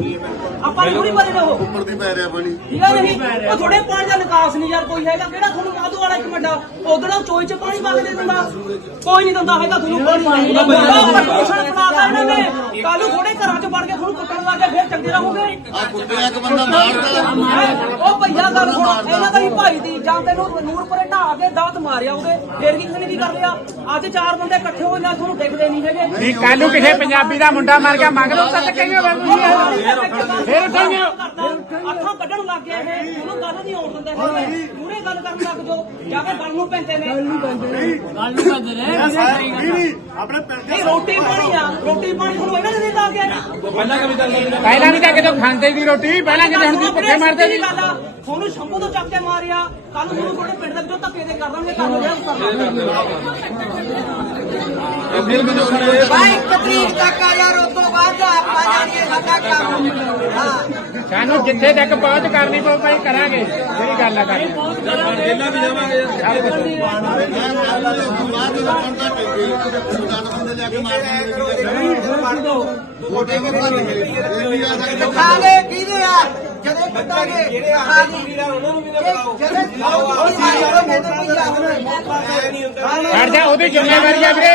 ਆਪਾਂ ਨੂੰ ਨਹੀਂ ਪਰੇ ਰਹੋ ਉੱਪਰ ਦੀ ਪੈ ਰਿਹਾ ਪਾਣੀ। ਠੀਕ ਹੈ ਨਹੀਂ? ਉਹ ਥੋੜੇ ਪਾਣੀ ਦਾ ਨਿਕਾਸ ਨਹੀਂ ਯਾਰ ਕੋਈ ਹੈਗਾ। ਕਿਹੜਾ ਤੁਹਾਨੂੰ ਮਾਧੂ ਵਾਲਾ ਇੱਕ ਵੱਡਾ ਉਧਰੋਂ ਚੋਈ ਚ ਪਾਣੀ ਵਗ ਦੇ ਦਿੰਦਾ। ਕੋਈ ਨਹੀਂ ਦਿੰਦਾ ਹੈਗਾ ਤੁਹਾਨੂੰ ਪਾਣੀ ਪ੍ਰਦੂਸ਼ਣ ਬਣਾਤਾ ਇਹਨਾਂ ਨੇ। ਕੱਲ ਥੋੜੇ ਘਰਾਂ ਚ ਵੜ ਕੇ ਤੁਹਾਨੂੰ ਕੁੱਟਣ ਲੱਗ ਗਏ ਫਿਰ ਚੰਗੇ ਰਹੋਗੇ। ਆ ਕੁੱਤੇ ਇੱਕ ਬੰਦਾ ਮਾਰਦਾ। ਉਹ ਭਈਆ ਗੱਲ ਸੁਣ ਇਹਨਾਂ ਦਾ ਹੀ ਭਾਈ ਦੀ ਜਾਂ ਤੈਨੂੰ ਨੂਰਪੁਰੇ ਢਾਹ ਕੇ ਦਾਤ ਮਾਰਿਆ ਉਹਦੇ। ਫੇਰ ਕੀ ਕਿਸੇ ਨੇ ਕੀ ਕਰ ਲਿਆ। ਅੱਜ ਚਾਰ ਬੰਦੇ ਇਕੱਠੇ ਹੋਏ ਨਾਲ ਤੁਹਾਨੂੰ ਦਿਖਦੇ ਨਹੀਂ ਹੈਗੇ। ਨਹੀਂ ਕੱਲ ਨੂੰ ਕਿਸੇ ਪੰਜਾਬੀ ਦਾ ਮੁੰਡਾ ਮਰ ਗਿਆ ਮੰਗ ਲਓ ਤਾਂ ਕਹੀਓ ਫੇਰ ਉਠਾਂਗੇ ਅੱਖਾਂ ਕੱਢਣ ਲੱਗ ਗਿਆ ਇਹ ਉਹਨੂੰ ਗੱਲ ਨਹੀਂ ਆਉਣ ਦਿੰਦੇ ਹੈਗੇ। ਮੂਰੇ ਗੱਲ ਕਰਨ ਲੱਗ ਜੋ ਜਾ ਕੇ ਗੱਲ ਨੂੰ ਪੈਂਦੇ ਨੇ। ਆਪਣੇ ਪਿੰਡ ਨਹੀਂ ਰੋਟੀ ਪਾਣੀ ਆ ਰੋਟੀ ਪਾਣੀ ਤੁਹਾਨੂੰ ਇਹਨਾਂ ਨੇ ਦਿੱਤਾ ਆ ਕੇ ਪਹਿਲਾਂ ਵੀ ਤਾਂ ਕਿਤੇ ਖਾਂਦੇ ਦੀ ਰੋਟੀ ਪਹਿਲਾਂ ਕਿਤੇ ਹੁਣ ਤੁਸੀਂ ਭੁੱਖੇ ਮਰਦੇ ਨਹੀਂ ਨਹੀਂ ਗੱਲ ਆ ਤੁਹਾਨੂੰ ਸ਼ੰਭੂ ਤੋਂ ਚੱਕ ਕੇ ਮਾਰਿਆ ਕੱਲ ਨੂੰ ਤੁਹਾਡੇ ਪਿੰਡ ਦੇ ਵਿੱਚੋਂ ਧੱਕੇ ਦੇ ਕਰ ਦੇਣਗੇ ਕੱਲ ਜਿਹੜਾ ਭਾਈ ਇੱਕ ਤਰੀਕ ਤੱਕ ਆ ਯਾਰ ਉਸ ਤੋਂ ਬਾਅਦ ਆਪਾਂ ਜਾਣੀਏ ਸਾਡਾ ਕੰਮ। ਹਾਂ। ਸਾਨੂੰ ਜਿੱਥੇ ਤੱਕ ਪਹੁੰਚ ਕਰਨੀ ਪਊ ਭਾਈ ਕਰਾਂਗੇ। ਜਿਹੜੀ ਗੱਲ ਆ ਕਰ ਇਹ ਵੀ ਕਿਹਦੇ ਆ? ਕੱਟਾਂਗੇ ਜਿਹੜੇ ਆ ਉਹਨਾਂ ਨੂੰ ਵੀ ਬੁਲਾਓ। ਜਦੇ ਖਾਓ ਯਾਰ ਮੈਨੂੰ ਕੋਈ ਯਾਦ ਨਹੀਂ ਛੱਡ ਜਾ ਉਹਦੀ ਜ਼ਿੰਮੇਵਾਰੀ ਆ ਵੀਰੇ।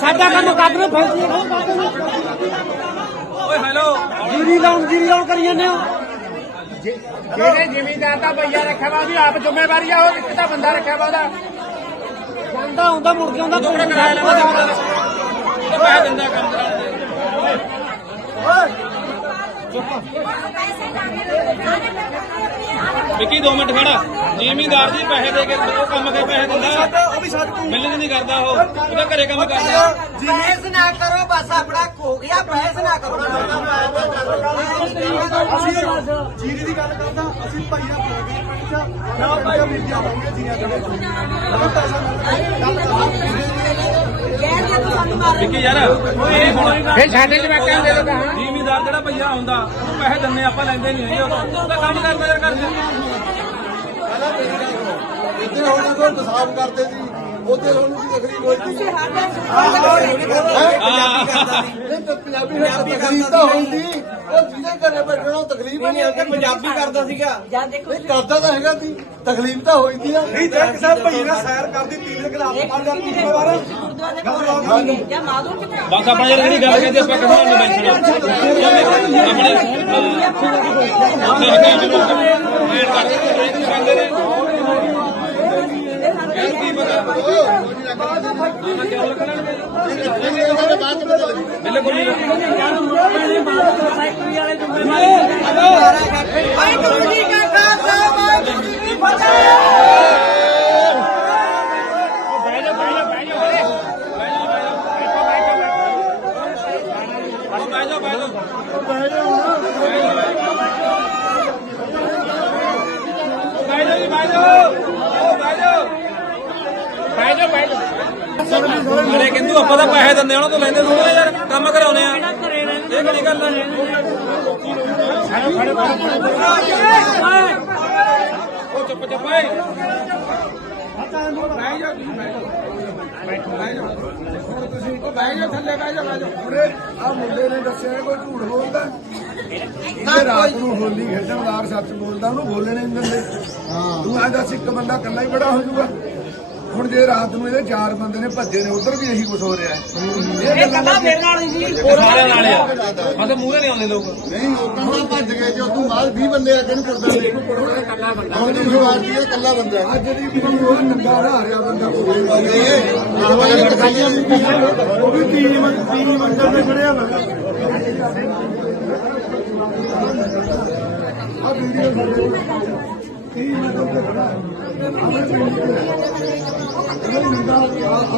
ਸਾਡਾ ਕੰਮ ਕੱਢ ਨੂੰ ਫੈਸੀ ਓਏ ਹੈਲੋ। ਜੀਰੀ ਲਾਉਣ ਜੀਰੀ ਲਾਉਣ ਕਰੀ ਜਾਂਦੇ ਹੋ। ਜਿਹੜੇ ਜ਼ਿਮੀਂਦਾਰ ਦਾ ਭਈਆ ਰੱਖਿਆ ਵਾ ਉਹਦੀ ਆਪ ਜ਼ਿੰਮੇਵਾਰੀ ਆ ਉਹ ਇੱਕ ਤਾਂ ਬੰਦਾ ਰੱਖਿਆ ਵਾ ਉਹਦਾ। ਜਾਂਦਾ ਹੁੰਦਾ ਮੁੜ ਕੇ ਆਉਂਦਾ ਕੋਈ ਕਿਰਾਇਆ ਲੈਂਦਾ ਪੈਸੇ ਦਿੰਦਾ ਕੰਮ ਵਿੱਕੀ 2 ਮਿੰਟ ਖੜਾ। ਜ਼ਿਮੀਂਦਾਰ ਜੀ ਪੈਸੇ ਦੇ ਕੇ ਉਹ ਕੰਮ ਕੇ ਪੈਸੇ ਦਿੰਦਾ। ਉਹ ਵੀ ਛੱਡ ਤੂੰ ਮਿਲਣ ਨਹੀਂ ਕਰਦਾ ਉਹ। ਉਹਦਾ ਘਰੇ ਕੰਮ ਕਰਦਾ। ਬਹਿਸ ਨਾ ਕਰੋ ਬਸ ਆਪਣਾ ਖੋ ਗਿਆ ਬਹਿਸ ਨਾ ਕਰੋ। ਅਸੀਂ ਜੀਰੀ ਦੀ ਗੱਲ ਕਰਦਾ ਅਸੀਂ ਭਾਈਆ ਬੋਲ ਗਏ ਪਿੰਡ ਚ ਨਾ ਭਾਈਆ ਮੀਡੀਆ ਲਾਉਂਗੇ ਜੀਆਂ ਦੇ ਅਗਰ ਪੈਸਾ ਵਿੱਕੀ ਯਾਰ ਇਹ ਹੁਣ। ਫੇਰ ਸਾਡੇ ਜਵਾਕਾਂ ਦੇ ਲੋਕਾਂ ਜ਼ਿਮੀਂਦਾਰ ਜਿਹੜਾ ਭਈਆ ਆਉਂਦਾ ਉਹ ਪੈਸੇ ਦਿੰਨੇ ਆਪਾਂ ਲੈਂਦੇ ਨਹੀਂ ਹੈਗੇ ਉਹਦਾ ਕੰਮ ਕਰਦਾ ਯਾਰ ਕਰਦੇ ਇੱਥੇ ਹੁਣ ਜਦੋਂ ਇਨਸਾਫ ਕਰਦੇ ਸੀ ਉੱਥੇ ਤੁਹਾਨੂੰ ਕੀ ਤਕਲੀਫ ਹੋਈ ਸੀ। ਪੰਜਾਬੀ ਨੂੰ ਤਕਲੀਫ ਤਾਂ ਹੋਈ ਸੀ ਉਹ ਜਿਹਦੇ ਘਰੇ ਬੈਠਣਾ ਉਹ ਤਕਲੀਫ ਹੀ ਨਹੀਂ ਹੁੰਦੀ ਪੰਜਾਬੀ ਕਰਦਾ ਸੀਗਾ ਨਹੀਂ ਕਰਦਾ ਤਾਂ ਹੈਗਾ ਸੀ ਤਕਲੀਫ ਤਾਂ ਹੋਈ ਸੀ ਨਾ ਨਹੀਂ ਜੇ ਕਿਸੇ ਭਈ ਨੇ ਸੈਰ ਕਰਦੀ ਤੀਨ ਦੇ ਖਿਲਾਫ ਆ ਜਾਂਦੀ ਦੁਬਾਰਾ ਜਾਂ ਮਾਧੂ ਕਿੱਥੇ ਬਸ ਆਪਾਂ ਯਾਰ ਜਿਹੜੀ ਗੱਲ ਕਹਿੰਦੇ ਆਪਾਂ ਕਹਾਂ ਨਹੀਂ ਮੈਂਸ਼ਨ ਬਾਅਦ ਚ ਪਤਾ ਲੱਗੂ ਬਿਲਕੁਲ ਨਹੀਂ ਭਾਈ ਗੁਰੂ ਕਾ ਖਾਲਸਾ ਵਾਹਿਗੁਰੂ ਜੀ ਕੀ ਫਤਿਹ ਬਹਿ ਜਾਓ ਬਹਿ ਜਾਓ ਬਹਿ ਜਾਓ ਜੀ ਬਹਿ ਜਾਓ ਉਹ ਬਹਿ ਜਾਓ ਬਹਿ ਜਾ ਬਹਿ ਜਾ ਅਰੇ ਕਿੰਦੂ, ਆਪਾਂ ਤਾਂ ਪੈਸੇ ਦਿੰਦੇ ਉਹਨਾਂ ਤੋਂ ਲੈਂਦੇ ਥੋੜਾ ਯਾਰ, ਕੰਮ ਕਰਾਉਨੇ ਆ। ਇਹ ਕਿਹੜੀ ਗੱਲ ਆ? ਉਹ ਚੁੱਪ ਚੁੱਪ ਓਏ ਆ ਮੁੰਡੇ ਨੇ ਦੱਸਿਆ ਕੋਈ ਝੂਠ ਬੋਲਦਾ? ਇਹਨੇ ਰਾਤ ਨੂੰ ਹੋਲੀ ਖੇਡਣ ਵਾਰ ਸੱਚ ਬੋਲਦਾ ਉਹਨੂੰ ਬੋਲਣੇ ਨਹੀਂ ਦਿੰਦੇ। ਹਾਂ। ਤੂੰ ਆ ਦੱਸ ਇੱਕ ਬੰਦਾ ਇਕੱਲਾ ਹੀ ਬੜਾ ਹੋ ਜਾਊਗਾ? ਹੁਣ ਜੇ ਰਾਤ ਨੂੰ ਇਹਦੇ ਚਾਰ ਬੰਦੇ ਨੇ ਭੱਜੇ ਨੇ ਉਧਰ ਵੀ ਇਹੀ ਕੁਝ ਹੋ ਰਿਹਾ ਹੈ। ਇਹ ਕੱਲਾ ਮੇਰੇ ਨਾਲ ਨਹੀਂ ਜੀ ਸਾਰਿਆਂ ਨਾਲ ਆ। ਮਤਲਬ ਮੂਹਰੇ ਨਹੀਂ ਆਉਂਦੇ ਲੋਕ। ਨਹੀਂ ਉਦੋਂ ਤਾਂ ਭੱਜ ਗਏ ਜੋ ਤੂੰ ਬਾਅਦ 20 ਬੰਦੇ ਆ ਕਿਹਨੂੰ ਕਰਦਾ ਦੇਖੋ ਕੋਲ ਕੱਲਾ ਬੰਦਾ। ਹੁਣ ਦੀ ਸ਼ੁਰੂਆਤ ਹੈ ਕੱਲਾ ਬੰਦਾ ਅੱਜ ਦੀ ਵੀ ਉਹ ਨੰਗਾ ਰਾ ਰਿਹਾ ਬੰਦਾ। ਕੋਲੇ ਇਹ ਆਵਾਜ਼ ਟਕਾਈਆਂ ਉਹ ਵੀ ਟੀਮ ਟੀਮ ਮੰਡਲ ਦੇ ਖੜਿਆ ਵਾ ਆ ਵੀਡੀਓ ਸਾਡੇ ਟੀਮ ਮੰਡਲ ਤੇ ਖੜਾ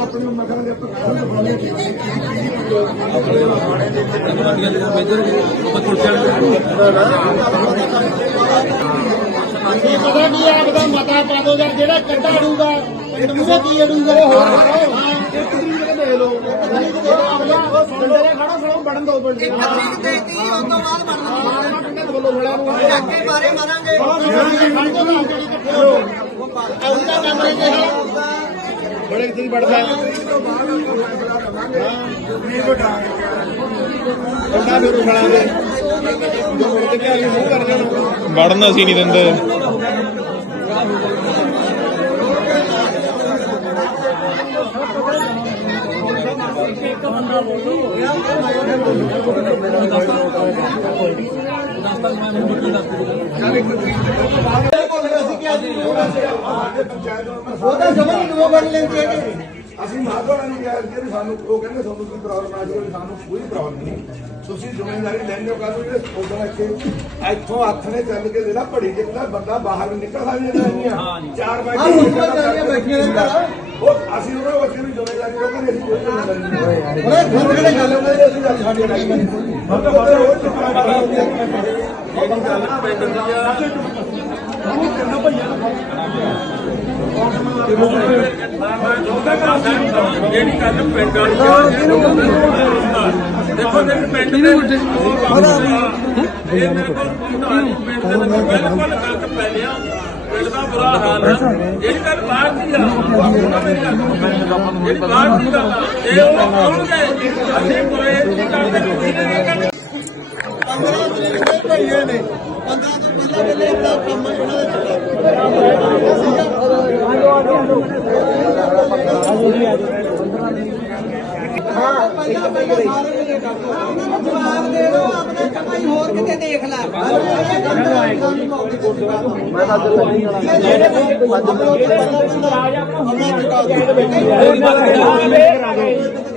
ਆਪਣੇ ਮਗਰ ਦੇ ਪੱਖਾਂ ਬਣੇ ਇਹ ਪਤਾ ਕੀ ਆਪਦਾ ਮਤਾ ਪਾ ਦੋ ਯਾਰ ਜਿਹੜਾ ਕੱਢਾ ਅੜੂਗਾ ਇਹਨੂੰ ਕੀ ਅੜੂਗਾ ਹੋਰ ਹਾਂ ਤਰੀਕ ਦੇ ਦੇ ਲੋ ਉਹ ਬੰਦੇ ਨੇ ਖੜਾ ਸੁਣੋ ਬੜਨ ਦੋ ਬੰਦੇ ਇੱਕ ਤਰੀਕ ਦੇ ਤੀ ਉਸ ਤੋਂ ਬਾਅਦ ਬਣਨਾ ਮਾਰਨਾ ਪਿੰਡੇ ਵੱਲੋਂ ਬੜਾ ਨੂੰ ਚੱਕੇ ਮਾਰੇ ਮਾਰਾਂਗੇ ਜਿਹੜੀ ਇਕੱਠੇ ਹੋ ਬੜੇ ਕਿਤੇ ਲਵਾਂਗੇ ਕੀ ਵਟਾਂਗੇ ਬੰਦਾ ਫਿਰ ਉਖੜਾ ਦੇ। ਜੋ ਮੁੜ ਕੇ ਆ ਕੇ ਮੂੰਹ ਕਰ ਜਾਣਾ ਵੜਨ ਅਸੀਂ ਨਹੀਂ ਦਿੰਦੇ। ਚੱਲ ਇੱਕ ਤਰੀਕ ਤੋਂ ਬਾਅਦ ਉਹ ਤਾਂ ਸਮਝ ਨਹੀਂ ਉਹ ਬਣ ਲੈਂਦੇ ਹੈਗੇ ਅਸੀਂ ਮਾਧਵਰਾਂ ਨੂੰ ਕਿਹਾ ਸੀ ਵੀ ਸਾਨੂੰ ਉਹ ਕਹਿੰਦੇ ਤੁਹਾਨੂੰ ਕੋਈ ਪ੍ਰੋਬਲਮ ਆ ਜਾਵੇ ਸਾਨੂੰ ਕੋਈ ਪ੍ਰੋਬਲਮ ਨਹੀਂ। ਤੁਸੀਂ ਜ਼ਿੰਮੇਵਾਰੀ ਲੈਣੇ ਹੋ ਕਾਹਨੂੰ ਜਿਹੜੇ ਉਦੋਂ ਇੱਥੇ ਇੱਥੋਂ ਹੱਥ ਨੇ ਚੱਲ ਕੇ ਦੇਣਾ ਭੜੀ ਜਿੱਕਦਾ ਬੰਦਾ ਬਾਹਰ ਨਹੀਂ ਨਿਕਲ ਸਕਦਾ ਨਹੀਂ ਚਾਰ ਆਹ ਵਜੇ ਮੁਸਲਮਾਨ ਜਾਨੀਆਂ ਬੈਠੀਆਂ ਨੇ ਘਰ। ਉਹ ਅਸੀਂ ਉਹਨਾਂ ਬੱਚੇ ਨੂੰ ਜ਼ਿੰਮੇਵਾਰੀ ਲਓ ਕਿ ਅਸੀਂ ਕੋਈ ਜ਼ਿੰਮੇਵਾਰੀ ਨਹੀਂ ਉਹਨੇ ਖੁਦ ਕਿਹੜੇ ਗੱਲ ਉਹਨਾਂ ਦੇ ਅਸੀਂ ਸਾਡੇ ਨਹੀਂ। ਮਤਲਬ ਉਹ ਰੋਜ਼ ਚੁੱਕਣਾ ਜਿਹੜੀ ਗੱਲ ਪਿੰਡ ਵਾਲੀ ਦੇਖੋ ਮੇਰੇ ਪਿੰਡ ਦੇ ਵਿੱਚ ਇਹ ਮੇਰੇ ਕੋਲ ਪਿੰਡ ਦੇ ਵਿੱਚ ਬਿਲਕੁਲ ਗਲਤ ਪੈ ਲਿਆ ਪਿੰਡ ਦਾ ਬੁਰਾ ਹਾਲ ਹੈ ਜਿਹੜੀ ਗੱਲ ਬਾਹਰ ਦੀ ਗੱਲ ਜਿਹੜੀ ਬਾਹਰ ਦੀ ਗੱਲ ਇਹ ਉਹ ਆਉਣਗੇ ਅਸੀਂ ਪੁਰੇ ਦੀ ਗੱਲ ਤੁਸੀਂ ਨਹੀਂ ਕਰਦੇ ਪੰਦਰਾਂ ਤਰੀਕ ਦੇ ਭਈਏ ਨੇ 15 ਤੋਂ ਪਹਿਲਾਂ ਵੇਲੇ ਦਾ ਕੰਮ ਉਹਨਾਂ ਦਾ ਹਾਂ ਪਹਿਲਾਂ ਪਹਿਲਾਂ ਸਾਰੇ ਵੇਲੇ ਕੰਮ ਜਵਾਬ ਦੇ ਦਿਓ ਆਪਣੇ ਕਮਾਈ ਹੋਰ ਕਿਤੇ ਦੇਖ ਲੈ ਮੈਂ ਤਾਂ ਜਿਹੜੇ ਬੰਦੇ ਪੰਜ ਬੰਦੇ ਆ ਜਾ ਆਪਣਾ